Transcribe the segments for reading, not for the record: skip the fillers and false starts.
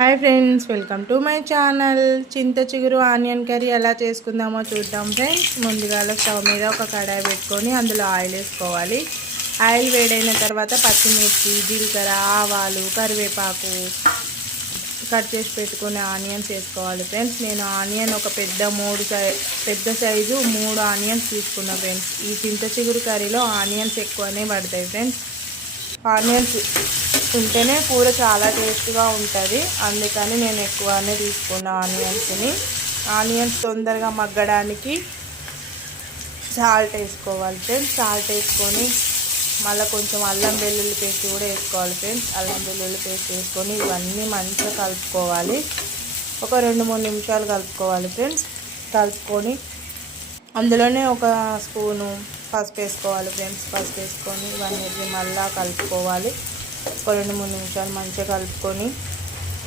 Hi friends, welcome to my channel. చింత చిగురు onion curry ఎలా చేసుకుందామో చూద్దాం ఫ్రెండ్స్. ముందుగా స్టవ్ మీద ఒక కడాయి పెట్టుకొని అందులో ఆయిల్ వేసుకోవాలి. ఆయిల్ వేడైన తర్వాత పచ్చిమిర్చి, జీలకర్ర, ఆవాలు, కరివేపాకు, కట్ చేసి పెట్టుకునే ఆనియన్స్ వేసుకోవాలి ఫ్రెండ్స్. నేను ఆనియన్ ఒక పెద్ద సైజు 3 ఆనియన్స్ తీసుకున్నా ఫ్రెండ్స్. ఈ చింత చిగురు కర్రీలో ఆనియన్స్ ఎక్కువనే పడతాయి ఫ్రెండ్స్. ఆనియన్స్ ఉంటేనే కూర చాలా టేస్ట్గా ఉంటుంది, అందుకని నేను ఎక్కువనే తీసుకున్నా ఆనియన్స్ని. ఆనియన్స్ తొందరగా మగ్గడానికి సాల్ట్ వేసుకోవాలి ఫ్రెండ్స్. సాల్ట్ వేసుకొని మళ్ళీ కొంచెం అల్లం వెల్లుల్లి పేస్ట్ కూడా వేసుకోవాలి ఫ్రెండ్స్. అల్లం వెల్లుల్లి పేస్ట్ వేసుకొని ఇవన్నీ మంచిగా కలుపుకోవాలి. ఒక 2-3 నిమిషాలు కలుపుకోవాలి ఫ్రెండ్స్. కలుపుకొని అందులోనే ఒక స్పూను పసుపు వేసుకోవాలి ఫ్రెండ్స్. పసుపు వేసుకొని ఇవన్నీ మళ్ళీ కలుపుకోవాలి. ఒక 2-3 నిమిషాలు మంచిగా కలుపుకొని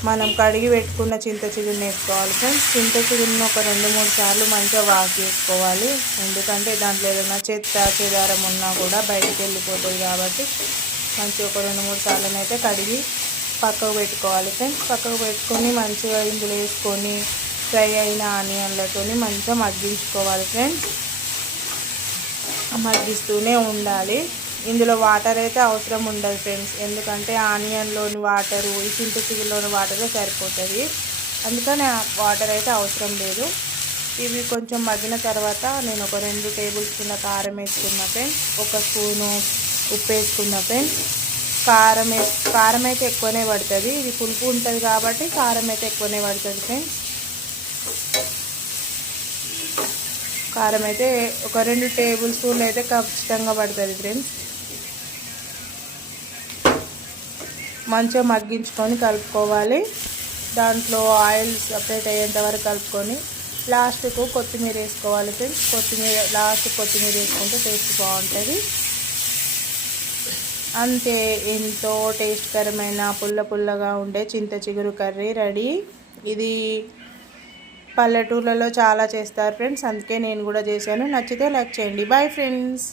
మనం కడిగి పెట్టుకున్న చింత చిగురుని వేసుకోవాలి ఫ్రెండ్స్. చింత చిగురుని ఒక 2-3 సార్లు మంచిగా వాష్ చేసుకోవాలి. ఎందుకంటే దాంట్లో ఏదైనా చెదారం ఉన్నా కూడా బయటికి వెళ్ళిపోతుంది కాబట్టి మంచిగా ఒక 2-3 సార్లనైతే కడిగి పక్కకు పెట్టుకోవాలి ఫ్రెండ్స్. పక్కకు పెట్టుకొని మంచిగా ఇందులో వేసుకొని ఫ్రై అయిన ఆనియన్లతో మంచిగా మగ్గించుకోవాలి ఫ్రెండ్స్. మగ్గిస్తూనే ఉండాలి. ఇందులో వాటర్ అయితే అవసరం ఉండదు ఫ్రెండ్స్, ఎందుకంటే ఆనియన్లోని వాటరు, ఈ చింత చిగురులోని వాటరే సరిపోతుంది. అందుకని వాటర్ అయితే అవసరం లేదు. ఇవి కొంచెం మగ్గిన తర్వాత నేను ఒక 2 టేబుల్ స్పూన్ల కారం వేసుకున్నా ఫ్రెండ్స్. ఒక స్పూను ఉప్పు వేసుకున్నా ఫ్రెండ్స్. కారం అయితే ఎక్కువనే పడుతుంది. ఇది పులుపు ఉంటుంది కాబట్టి కారం అయితే ఎక్కువనే పడుతుంది ఫ్రెండ్స్. కారం అయితే ఒక 2 టేబుల్ స్పూన్లు అయితే ఖచ్చితంగా పడుతుంది ఫ్రెండ్స్. మంచిగా మగ్గించుకొని కలుపుకోవాలి. దాంట్లో ఆయిల్ సపరేట్ అయ్యేంత వరకు కలుపుకొని లాస్ట్కు కొత్తిమీర వేసుకోవాలి ఫ్రెండ్స్. కొత్తిమీర వేసుకుంటే టేస్ట్ బాగుంటుంది. అంతే, ఎంతో టేస్ట్కరమైన పుల్లగా ఉండే చింత చిగురు కర్రీ రెడీ. ఇది పల్లెటూర్లలో చాలా చేస్తారు ఫ్రెండ్స్, అందుకే నేను కూడా చేశాను. నచ్చితే లైక్ చేయండి. Bye friends.